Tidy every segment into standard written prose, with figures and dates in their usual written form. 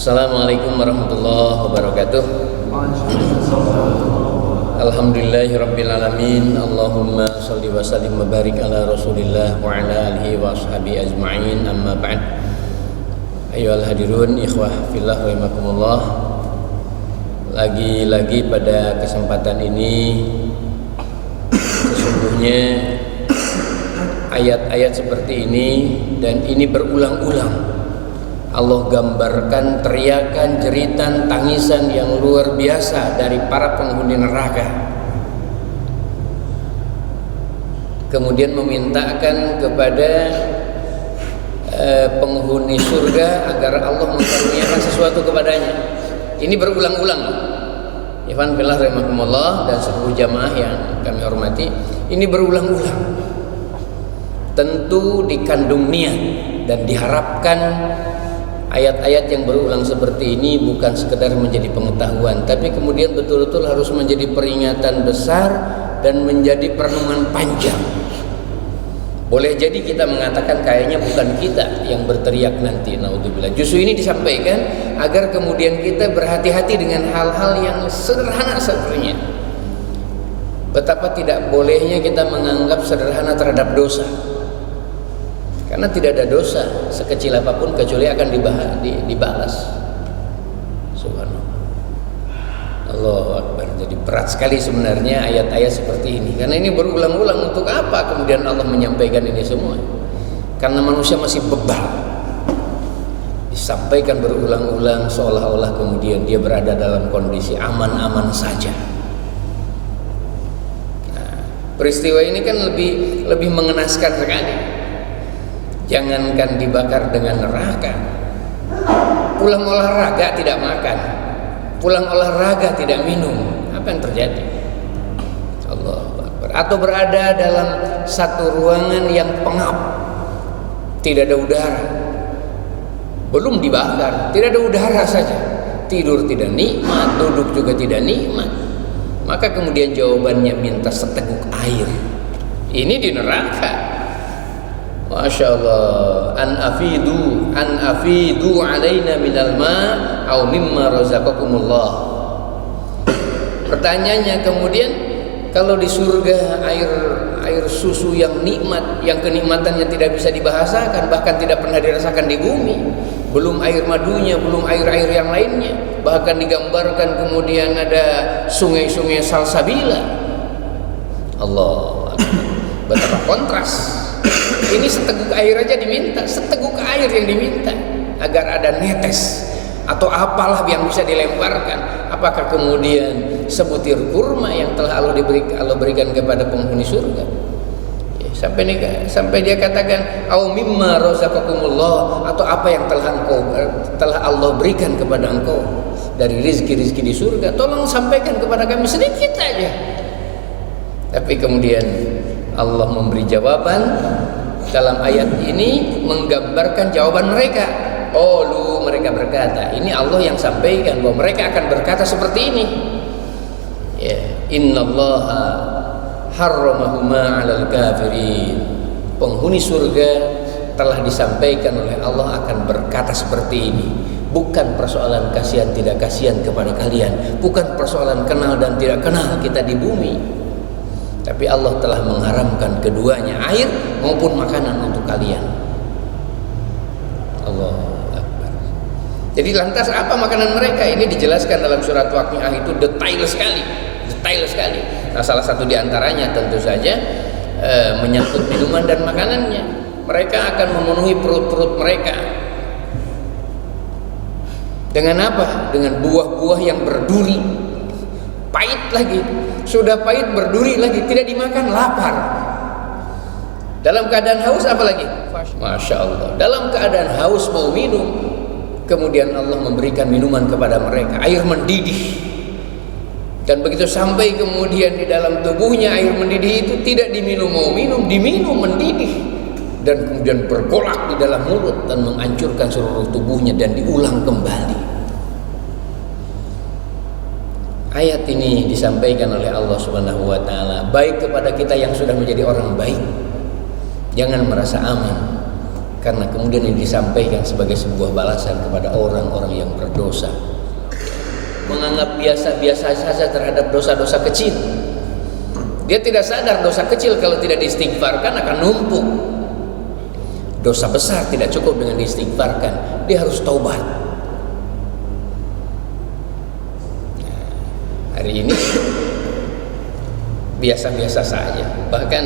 Assalamualaikum warahmatullahi wabarakatuh. Alhamdulillahirabbil alamin. Allahumma shalli wa sallim wa barik ala Rasulillah wa ala alihi wa ashabihi ajma'in. Amma ba'd. Ayyuhal hadirun ikhwah fillah wa rahimakumullah. Lagi-lagi pada kesempatan ini sesungguhnya ayat-ayat seperti ini dan ini berulang-ulang Allah gambarkan teriakan, jeritan, tangisan yang luar biasa dari para penghuni neraka. Kemudian memintakan kepada penghuni surga agar Allah mengaruniakan sesuatu kepadanya. Ini berulang-ulang. Ikhwan fillah rahimakumullah dan seluruh jamaah yang kami hormati, ini berulang-ulang. Tentu dikandung niat dan diharapkan ayat-ayat yang berulang seperti ini bukan sekedar menjadi pengetahuan, tapi kemudian betul-betul harus menjadi peringatan besar dan menjadi perenungan panjang. Boleh jadi kita mengatakan kayaknya bukan kita yang berteriak nanti, naudzubillah. Justru ini disampaikan agar kemudian kita berhati-hati dengan hal-hal yang sederhana sebenarnya. Betapa tidak bolehnya kita menganggap sederhana terhadap dosa. Karena tidak ada dosa sekecil apapun kecuali akan dibalas. Subhanallah. Allahu Akbar. Jadi berat sekali sebenarnya ayat-ayat seperti ini. Karena ini berulang-ulang, untuk apa kemudian Allah menyampaikan ini semua? Karena manusia masih bebal. Disampaikan berulang-ulang seolah-olah kemudian dia berada dalam kondisi aman-aman saja. Nah, peristiwa ini kan lebih mengenaskan sekali. Jangankan dibakar dengan neraka, pulang olahraga tidak makan, pulang olahraga tidak minum, apa yang terjadi? Allahu Akbar. Atau berada dalam satu ruangan yang pengap, tidak ada udara, belum dibakar, tidak ada udara saja, tidur tidak nikmat, duduk juga tidak nikmat. Maka kemudian jawabannya minta seteguk air. Ini di neraka. Masya Allah. An afidu alaina minal ma' au mimma razaqakumullah. Pertanyaannya kemudian, kalau di surga air susu yang nikmat, yang kenikmatannya tidak bisa dibahasakan, bahkan tidak pernah dirasakan di bumi, belum air madunya, belum air-air yang lainnya, bahkan digambarkan kemudian ada sungai-sungai salsabila. Allah, betapa kontras. Ini seteguk air aja diminta, seteguk air yang diminta, agar ada netes atau apalah yang bisa dilemparkan. Apakah kemudian sebutir kurma yang telah Allah berikan kepada penghuni surga? Ya, sampai dia katakan au mimma razaqakumullah, atau apa yang telah Allah berikan kepada engkau dari rizki-rizki di surga, tolong sampaikan kepada kami sedikit aja. Tapi kemudian Allah memberi jawaban dalam ayat ini, menggambarkan jawaban mereka. Mereka berkata, ini Allah yang sampaikan bahwa mereka akan berkata seperti ini. Ya, innallaha harramahuma 'alal kafirin. Penghuni surga telah disampaikan oleh Allah akan berkata seperti ini. Bukan persoalan kasihan tidak kasihan kepada kalian, bukan persoalan kenal dan tidak kenal kita di bumi. Tapi Allah telah mengharamkan keduanya, air maupun makanan untuk kalian. Allahu Akbar. Jadi lantas apa makanan mereka? Ini dijelaskan dalam surat Waqiah itu detail sekali. Nah, salah satu diantaranya tentu saja menyangkut minuman dan makanannya. Mereka akan memenuhi perut-perut mereka. Dengan apa? Dengan buah-buah yang berduri, pahit lagi. Sudah pahit, berduri lagi, tidak dimakan, lapar. Dalam keadaan haus apa lagi? Masya Allah. Dalam keadaan haus mau minum, kemudian Allah memberikan minuman kepada mereka, air mendidih. Dan begitu sampai kemudian di dalam tubuhnya air mendidih itu tidak diminum mau minum, diminum mendidih. Dan kemudian bergolak di dalam mulut dan menghancurkan seluruh tubuhnya dan diulang kembali. Ayat ini disampaikan oleh Allah Subhanahu wa taala baik kepada kita yang sudah menjadi orang baik. Jangan merasa aman. karena kemudian ini disampaikan sebagai sebuah balasan kepada orang-orang yang berdosa, menganggap biasa-biasa saja terhadap dosa-dosa kecil. Dia tidak sadar dosa kecil kalau tidak diistighfarkan akan numpuk. Dosa besar tidak cukup dengan diistighfarkan, dia harus taubat. Hari ini biasa-biasa saja. Bahkan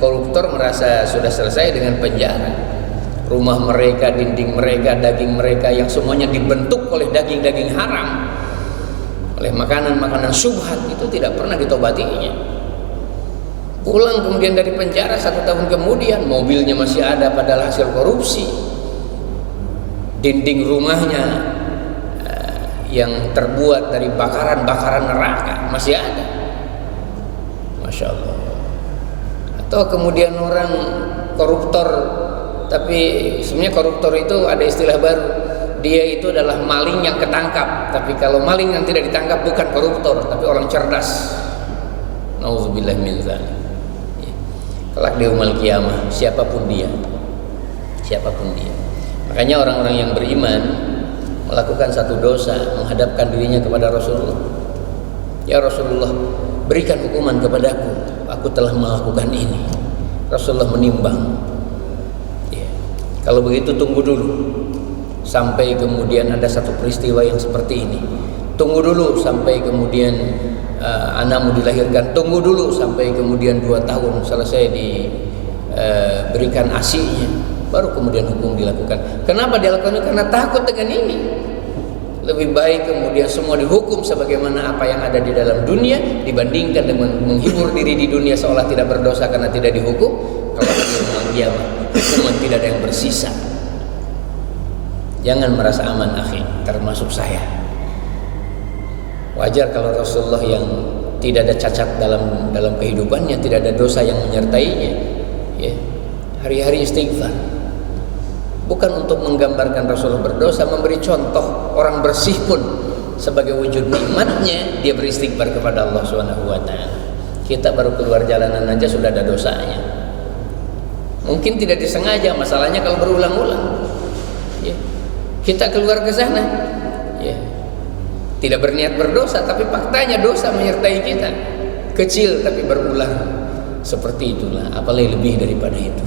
koruptor merasa sudah selesai dengan penjara. Rumah mereka, dinding mereka, daging mereka yang semuanya dibentuk oleh daging-daging haram, oleh makanan-makanan syubhat, itu tidak pernah ditobatinya. Pulang kemudian dari penjara 1 tahun kemudian, mobilnya masih ada padahal hasil korupsi. Dinding rumahnya yang terbuat dari bakaran-bakaran neraka masih ada. Masya Allah. Atau kemudian orang koruptor, tapi sebenarnya koruptor itu ada istilah baru. Dia itu adalah maling yang ketangkap. Tapi kalau maling yang tidak ditangkap bukan koruptor, tapi orang cerdas. Nauzubillah min dzalik. Kelak di yaumul qiyamah, siapapun dia. Makanya orang-orang yang beriman melakukan satu dosa, menghadapkan dirinya kepada Rasulullah. Ya Rasulullah, berikan hukuman kepadaku, aku telah melakukan ini. Rasulullah menimbang. Kalau begitu tunggu dulu sampai kemudian ada satu peristiwa yang seperti ini. Tunggu dulu sampai kemudian anakmu dilahirkan. Tunggu dulu sampai kemudian 2 tahun selesai diberikan ASI-nya. Baru kemudian hukum dilakukan. Kenapa dilakukan? Karena takut dengan ini. Lebih baik kemudian semua dihukum sebagaimana apa yang ada di dalam dunia dibandingkan dengan menghibur diri di dunia seolah tidak berdosa karena tidak dihukum. Kalau dia hukuman tidak ada yang bersisa. Jangan merasa aman akhi, termasuk saya. Wajar kalau Rasulullah yang tidak ada cacat dalam kehidupannya, tidak ada dosa yang menyertainya, ya, hari-hari istighfar. Bukan untuk menggambarkan Rasulullah berdosa, memberi contoh orang bersih pun sebagai wujud nikmatnya dia beristighfar kepada Allah Subhanahu wa taala. Kita baru keluar jalanan aja sudah ada dosanya. Mungkin tidak disengaja, masalahnya kalau berulang-ulang. Ya. Kita keluar ke sana, ya. Tidak berniat berdosa, tapi faktanya dosa menyertai kita. Kecil tapi berulang. Seperti itulah, apalagi lebih daripada itu.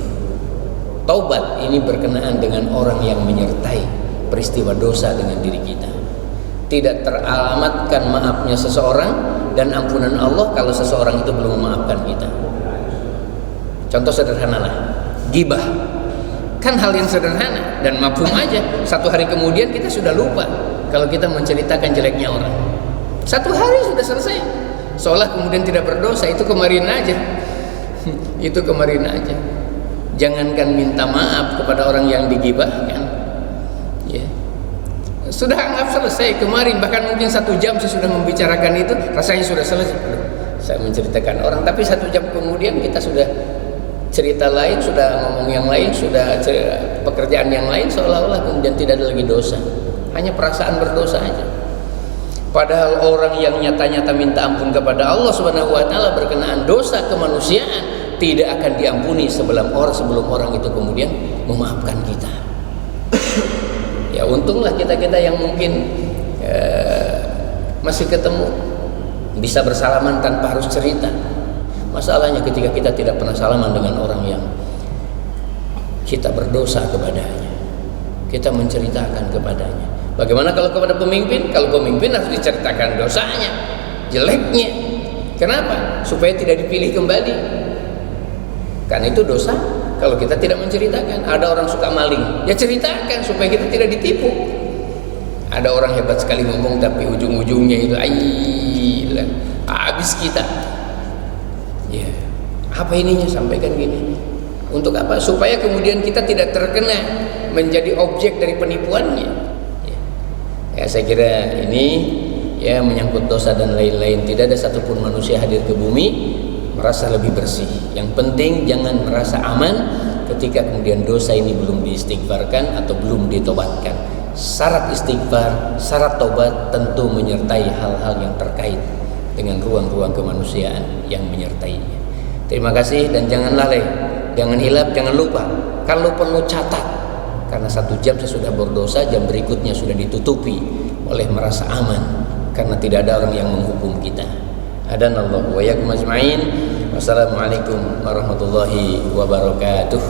Taubat ini berkenaan dengan orang yang menyertai peristiwa dosa dengan diri kita. Tidak teralamatkan maafnya seseorang dan ampunan Allah kalau seseorang itu belum memaafkan kita. Contoh sederhana lah, ghibah. Kan hal yang sederhana dan mafhum aja. 1 hari kemudian kita sudah lupa kalau kita menceritakan jeleknya orang. 1 hari sudah selesai. Seolah kemudian tidak berdosa, itu kemarin aja. Itu kemarin aja. Jangankan minta maaf kepada orang yang digibahkan, ya. Sudah anggap selesai kemarin, bahkan mungkin 1 jam saya sudah membicarakan itu, rasanya sudah selesai. Saya menceritakan orang, tapi 1 jam kemudian kita sudah cerita lain, sudah ngomong yang lain, sudah pekerjaan yang lain, seolah-olah kemudian tidak ada lagi dosa, hanya perasaan berdosa aja. Padahal orang yang nyata-nyata minta ampun kepada Allah Subhanahu wa taala berkenaan dosa kemanusiaan tidak akan diampuni sebelum orang itu kemudian memaafkan kita. Ya untunglah kita-kita yang mungkin masih ketemu bisa bersalaman tanpa harus cerita. Masalahnya ketika kita tidak pernah salaman dengan orang yang kita berdosa kepadanya, kita menceritakan kepadanya. Bagaimana kalau kepada pemimpin? Kalau pemimpin harus diceritakan dosanya, jeleknya. Kenapa? Supaya tidak dipilih kembali. Karena itu dosa kalau kita tidak menceritakan. Ada orang suka maling, ya ceritakan supaya kita tidak ditipu. Ada orang hebat sekali ngomong tapi ujung-ujungnya itu habis kita. Ya, apa ininya sampaikan gini. Untuk apa? Supaya kemudian kita tidak terkena menjadi objek dari penipuannya. Ya, saya kira ini ya menyangkut dosa dan lain-lain. Tidak ada satupun manusia hadir ke bumi merasa lebih bersih. Yang penting jangan merasa aman ketika kemudian dosa ini belum diistighfarkan atau belum ditobatkan. Syarat istighfar, syarat tobat tentu menyertai hal-hal yang terkait dengan ruang-ruang kemanusiaan yang menyertainya. Terima kasih dan jangan lalai, jangan hilap, jangan lupa. Kalau perlu catat karena 1 jam sesudah berdosa, jam berikutnya sudah ditutupi oleh merasa aman karena tidak ada orang yang menghukum kita. Hadanallahu wa iyyakum ajma'in. Wassalamualaikum warahmatullahi wabarakatuh.